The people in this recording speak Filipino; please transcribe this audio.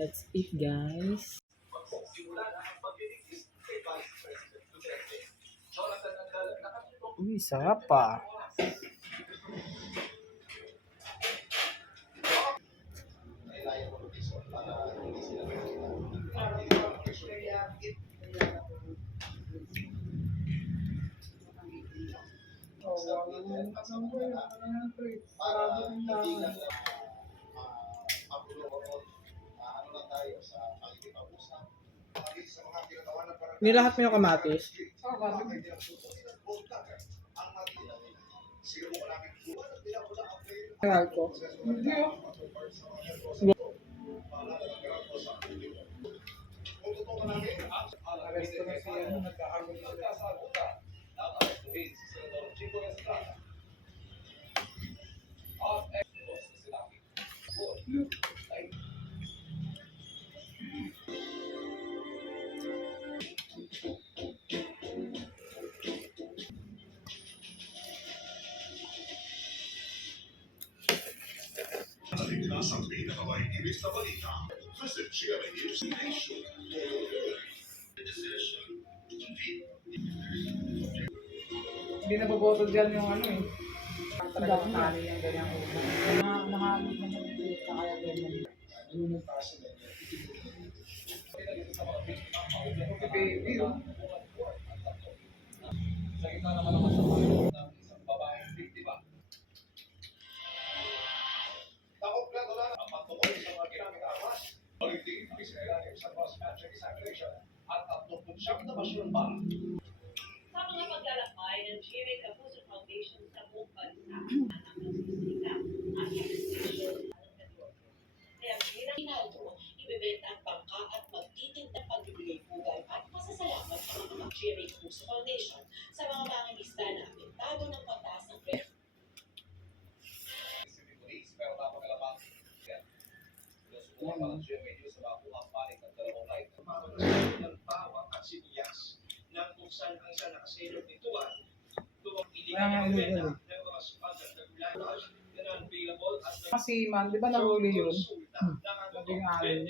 Let's eat, guys. Uy, sarap pa. Hindi lahat mo yung kamatis. Tagal ko. Ang pinakabahigilis na balita. Visit GMA News Nation. Hindi na boboto dyan yung ano eh. Talaga matali yung ganyang ulo. Nahamit na yung kaya ganyan. Yun yung passion na niya. Sa gitna naman naman sa mga ng isang babaeng biktima. Takot lang wala ang matukoy sa mga ginamit armas. Pagiging ang Israeli sa cross-matching examination at 39 na basyon ba? Sa mga paglalakbay ng GMA Kapuso Foundation sa buong bansa, ang nagsisilita ang administrasyon ng negosyo. Kaya bilang Ginaldo, ibebenta ang bangka at magtitinda pagbibigay pugay at pasasalamat sa mga GMA Kapuso Foundation sa mga mangingisda na apektado ng pagtaas ng presyo. Pero napakalamang yan. Sinusubukan pa ng GMA News sa makuha ang panig ng dalawang light. Ng tawa at siniyas na kung saan ang isa nakasilog nituan tuwang iligan ng benta ng mga sumagat na gulay na non-available at Kasi man, di ba nahuli yun? Naging alin.